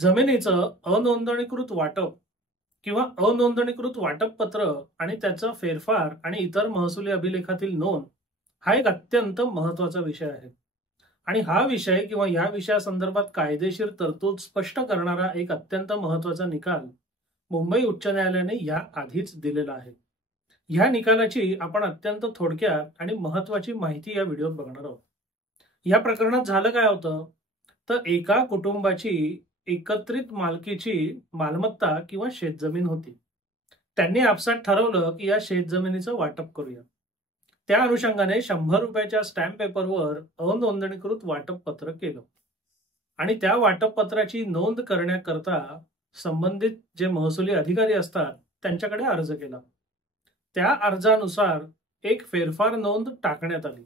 जमिनीचं अनोंदणीकृत वाटप किंवा अनोंदणीकृत वाटप पत्र आणि त्याचा फेरफार आणि इतर महसुली अभिलेखातील नोंद हा एक अत्यंत महत्त्वाचा विषय आहे. आणि हा विषय किंवा या विषयासंदर्भात कायदेशीर तरतूद स्पष्ट करणारा एक अत्यंत महत्त्वाचा निकाल मुंबई उच्च न्यायालयाने या आधीच दिलेला आहे. ह्या निकालाची आपण अत्यंत थोडक्यात आणि महत्त्वाची माहिती या व्हिडिओत बघणार आहोत. या प्रकरणात झालं काय होतं, तर एका कुटुंबाची एकत्रित मालकीची मालमत्ता किंवा शेतजमीन होती. त्यांनी आपसात ठरवलं की या शेतजमिनीचं वाटप करूया. त्या अनुषंगाने 100 रुपयाच्या स्टॅम्प पेपरवर अनोंदणीकृत वाटप पत्र केलं आणि त्या वाटप पत्राची नोंद करण्याकरता संबंधित जे महसुली अधिकारी असतात त्यांच्याकडे अर्ज केला. त्या अर्जानुसार एक फेरफार नोंद टाकण्यात आली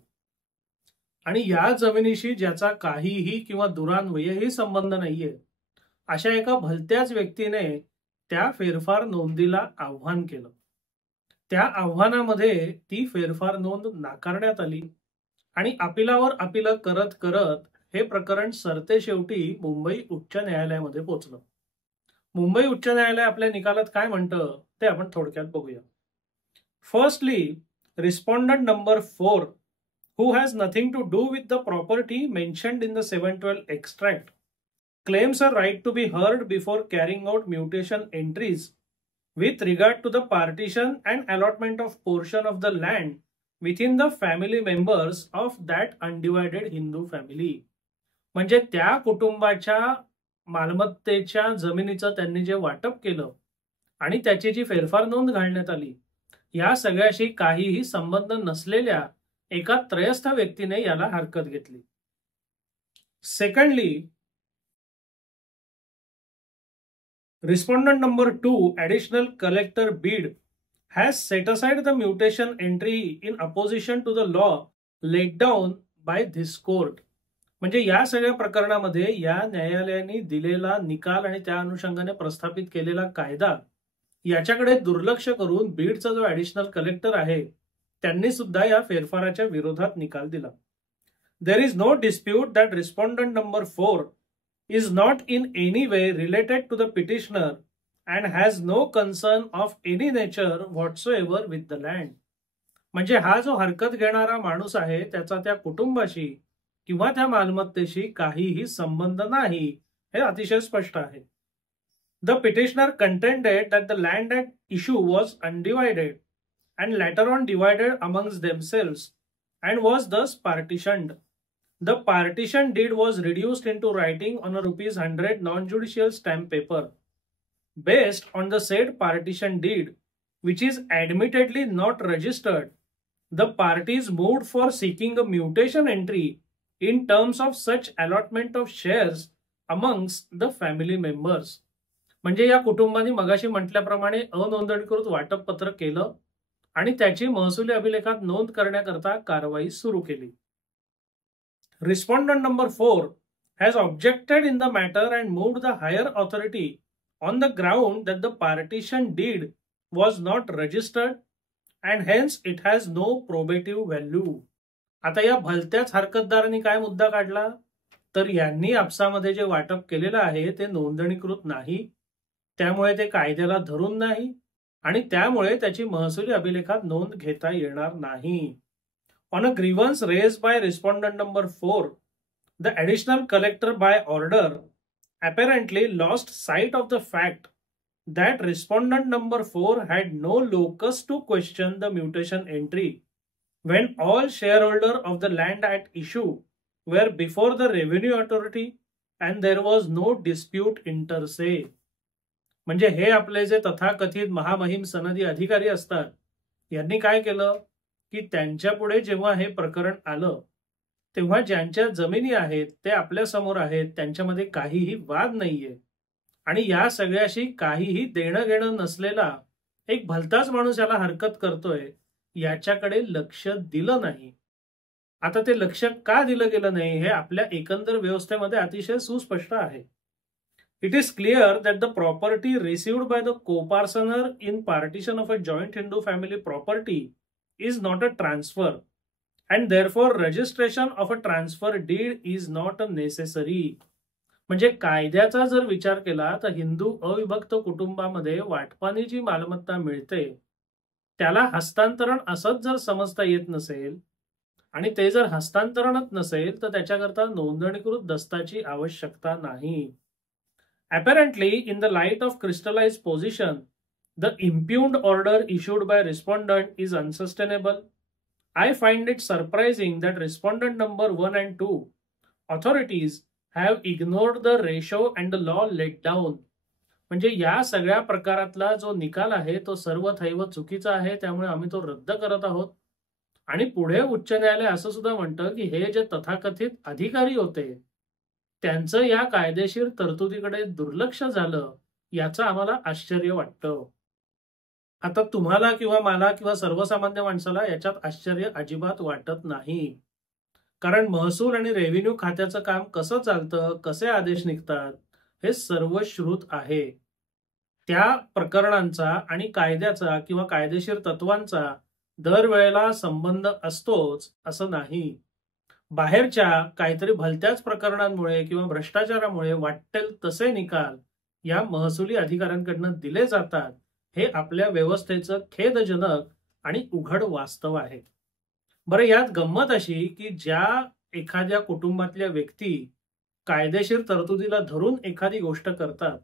आणि या जमिनीशी ज्याचा काहीही किंवा दुरान्वयही संबंध नाहीये अशा एका भलत्याच व्यक्तीने त्या फेरफार नोंदीला आव्हान केलं. त्या आव्हानामध्ये ती फेरफार नोंद नाकारण्यात आली आणि अपिलावर अपील करत करत हे प्रकरण सरतेशेवटी मुंबई उच्च न्यायालयामध्ये पोहोचलं. मुंबई उच्च न्यायालय आपल्या निकालात काय म्हणतं ते आपण थोडक्यात बघूया. Firstly, respondent number 4 who has nothing to do with the property mentioned in the 712 extract claims a right to be heard before carrying out mutation entries with regard to the partition and allotment of portion of the land within the family members of that undivided Hindu family. म्हणजे त्या कुटुंबाच्या मालमत्तेच्या जमिनीचं त्यांनी जे वाटप केलं आणि त्याची जी फेरफार नोंद घालण्यात आली, या सगळ्याशी काहीही संबंध नसलेल्या एका त्रयस्थ व्यक्तीने याला हरकत घेतली. Secondly, respondent number 2 additional collector bid has set aside the mutation entry in opposition to the law laid down by this court. म्हणजे या सगळ्या प्रकरणामध्ये या न्यायालयाने दिलेला निकाल आणि त्या अनुषंगाने प्रस्थापित केलेला कायदा याच्याकडे दुर्लक्ष करून बीडचा जो ऍडिशनल कलेक्टर आहे त्यांनी सुद्धा या फेरफाराच्या विरोधात निकाल दिला. There is no dispute that respondent number 4 is not in any way related to the petitioner and has no concern of any nature whatsoever with the land. म्हणजे हा जो हरकत घेणारा माणूस आहे त्याचा त्या कुटुंबाशी किंवा त्या मालमत्तेशी काहीही संबंध नाही, हे अतिशय स्पष्ट आहे. The petitioner contended that the land at issue was undivided and later on divided amongst themselves and was thus partitioned. The partition deed was reduced into writing on a ₹100 non-judicial stamp paper. Based on the said partition deed, which is admittedly not registered, the parties moved for seeking a mutation entry in terms of such allotment of shares amongst the family members. म्हणजे या कुटुंबाने मगाशी म्हटल्याप्रमाणे अनोंदणीकृत वाटप पत्र केलं आणि त्याची महसुली अभिलेखात नोंद करण्याकरता कारवाई सुरू केली. Respondent number 4 has objected in the matter and moved the higher authority on the ground that the partition deed was not registered and hence it has no probative value. आता या भलत्याच हरकतदारांनी काय मुद्दा काढला, तर यांनी आपसामध्ये जे वाटप केलेलं आहे ते नोंदणीकृत नाही, त्यामुळे ते कायद्याला धरून नाही आणि त्यामुळे त्याची महसुली अभिलेखात नोंद घेता येणार नाही. On a grievance raised by respondent number 4, the additional collector by order apparently lost sight of the fact that respondent number 4 had no locus to question the mutation entry when all shareholders of the land at issue were before the revenue authority and there was no dispute inter se. म्हणजे हे आपले जे तथाकथित महामहिम सनदी अधिकारी असतात यांनी काय केलं की त्यांच्या पुढे जेव्हा हे प्रकरण आलं तेव्हा ज्यांच्या जमिनी आहेत ते आपल्या समोर आहेत, त्यांच्यामध्ये काहीही वाद नाहीये आणि या सगळ्याशी काहीही देणं घेणं नसलेला एक भलताच माणूस याला हरकत करतोय याच्याकडे लक्ष दिलं नाही. आता ते लक्ष का दिलं गेलं नाही हे आपल्या एकंदर व्यवस्थेमध्ये अतिशय सुस्पष्ट आहे. It is clear that the property received by the co-parsoner in partition of a joint Hindu family property is not a transfer and therefore registration of a transfer deed is not necessary. म्हणजे कायद्याचा जर विचार केला तर हिंदू अविभक्त कुटुंबामध्ये वाटपाने जी मालमत्ता मिळते त्याला हस्तांतरण असंच जर समजता येत नसेल आणि ते जर हस्तांतरणच नसेल तर त्याच्याकरता नोंदणीकृत दस्ताची आवश्यकता नाही. Apparently, in the light of crystallized position, the impugned order issued by respondent is unsustainable. I find it surprising that respondent number 1 and 2 authorities have ignored the ratio and the law laid down. म्हणजे या सगळ्या प्रकारातला जो निकाल आहे तो सर्वथैव चुकीचा आहे, त्यामुळे आम्ही तो रद्द करत आहोत. आणि पुढे उच्च न्यायालय असं सुद्धा म्हणतं की हे जे तथाकथित अधिकारी होते त्यांचं या कायदेशीर तरतुदीकडे दुर्लक्ष झालं याचं आम्हाला आश्चर्य वाटतं. आता तुम्हाला किंवा मला किंवा सर्वसामान्य माणसाला याच्यात आश्चर्य अजिबात वाटत नाही. कारण महसूल आणि रेव्हेन्यू खात्याचं काम कसं चालतं, कसे आदेश निघतात हे सर्व श्रुत आहे. त्या प्रकरणांचा आणि कायद्याचा किंवा कायदेशीर तत्वांचा दरवेळेला संबंध असतोच असं नाही. बाहेरच्या काहीतरी भलत्याच प्रकरणांमुळे किंवा भ्रष्टाचारामुळे वाटेल तसे निकाल या महसुली अधिकाऱ्यांकडून दिले जातात हे आपल्या व्यवस्थेचं खेदजनक आणि उघड वास्तव आहे. बरं, यात गंमत अशी की ज्या एखाद्या कुटुंबातल्या व्यक्ती कायदेशीर तरतुदीला धरून एखादी गोष्ट करतात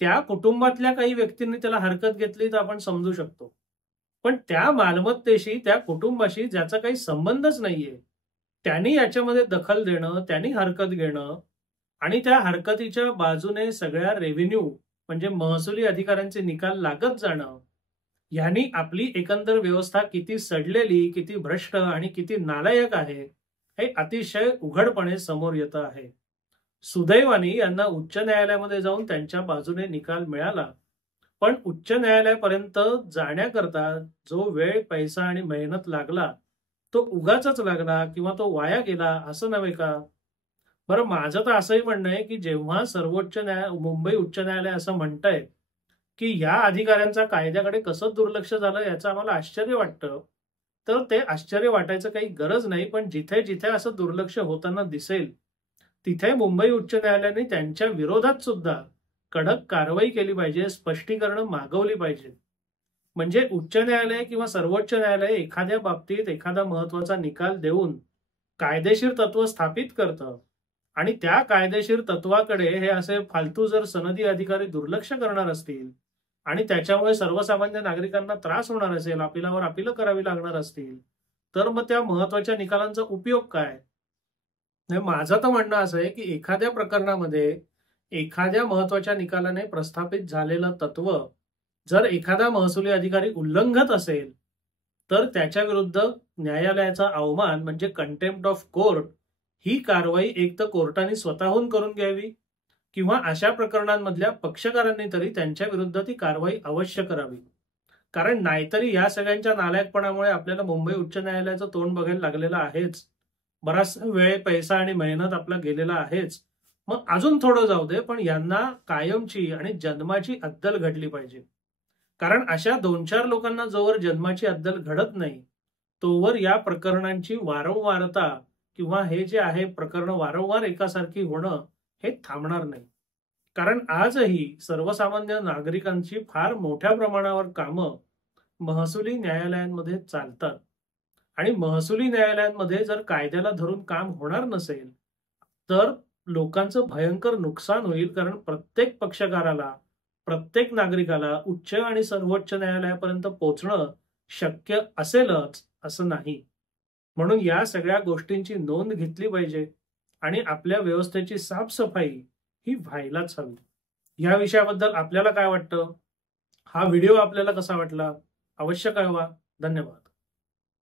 त्या कुटुंबातल्या काही व्यक्तींनी त्याला हरकत घेतली तर आपण समजू शकतो. पण त्या मालमत्तेशी, त्या कुटुंबाशी ज्याचा काही संबंधच नाहीये त्यांनी याच्यामध्ये दखल देणं, त्यांनी हरकत घेणं आणि त्या हरकतीच्या बाजूने सगळ्या रेव्हेन्यू म्हणजे महसुली अधिकाऱ्यांचे निकाल लागत जाणं, यांनी आपली एकंदर व्यवस्था किती सडलेली, किती भ्रष्ट आणि किती नालायक आहे हे अतिशय उघडपणे समोर येतं आहे. सुदैवाने यांना उच्च न्यायालयामध्ये जाऊन त्यांच्या बाजूने निकाल मिळाला, पण उच्च न्यायालयापर्यंत जाण्याकरता जो वेळ, पैसा आणि मेहनत लागला तो उगाचच लागला किंवा तो वाया गेला असं नव्हे का? बरं, माझं तर असंही म्हणणं आहे की जेव्हा मुंबई उच्च न्यायालय असं म्हणतंय की या अधिकाऱ्यांचा कायद्याकडे कसं दुर्लक्ष झालं याचं आम्हाला आश्चर्य वाटतं, तर ते आश्चर्य वाटायचं काही गरज नाही. पण जिथे जिथे असं दुर्लक्ष होताना दिसेल तिथे मुंबई उच्च न्यायालयाने त्यांच्या विरोधात सुद्धा कडक कारवाई केली पाहिजे, स्पष्टीकरण मागवली पाहिजे. म्हणजे उच्च न्यायालय किंवा सर्वोच्च न्यायालय एखाद्या बाबतीत एखादा महत्वाचा निकाल देऊन कायदेशीर तत्व स्थापित करतं आणि त्या कायदेशीर तत्वाकडे हे असे फालतू जर सनदी अधिकारी दुर्लक्ष करणार असतील आणि त्याच्यामुळे सर्वसामान्य नागरिकांना त्रास होणार असेल, अपिलावर अपील करावी लागणार असतील, तर मग त्या महत्वाच्या निकालांचा उपयोग काय? माझं तर म्हणणं असं आहे की एखाद्या प्रकरणामध्ये एखाद्या महत्वाच्या निकालाने प्रस्थापित झालेलं तत्व जर एखादा महसुली अधिकारी उल्लंघत असेल तर त्याच्या विरुद्ध न्यायालयाचा अवमान म्हणजे कंटेम्प्ट ऑफ कोर्ट ही कारवाई एक तर कोर्टाने स्वतःहून करून घ्यावी किंवा अशा प्रकरणांमधल्या पक्षकारांनी तरी त्यांच्या विरुद्ध ती कारवाई अवश्य करावी. कारण नाहीतरी या सगळ्यांच्या नालायकपणामुळे आपल्याला मुंबई उच्च न्यायालयाचं तोंड बघायला लागलेलं आहेच. बराच वेळ, पैसा आणि मेहनत आपला गेलेला आहेच. मग अजून थोडं जाऊ दे, पण यांना कायमची आणि जन्माची अद्दल घडली पाहिजे. कारण अशा 2-4 लोकांना जोवर जन्माची अद्दल घडत नाही तोवर या प्रकरणांची वारंवारता किंवा हे जे आहे प्रकरण वारंवार एकासारखी होणं हे थांबणार नाही. कारण आजही सर्वसामान्य नागरिकांची फार मोठ्या प्रमाणावर कामं महसुली न्यायालयांमध्ये चालतात आणि महसुली न्यायालयांमध्ये जर कायद्याला धरून काम होणार नसेल तर लोकांचं भयंकर नुकसान होईल. कारण प्रत्येक पक्षकाराला, प्रत्येक नागरिकाला उच्च आणि सर्वोच्च न्यायालयापर्यंत पोहोचणं शक्य असेलच असं नाही. म्हणून या सगळ्या गोष्टींची नोंद घेतली पाहिजे आणि आपल्या व्यवस्थेची साफसफाई ही व्हायलाच हवी. या विषयाबद्दल आपल्याला काय वाटतं? हा व्हिडिओ आपल्याला कसा वाटला? अवश्य कळवा. धन्यवाद.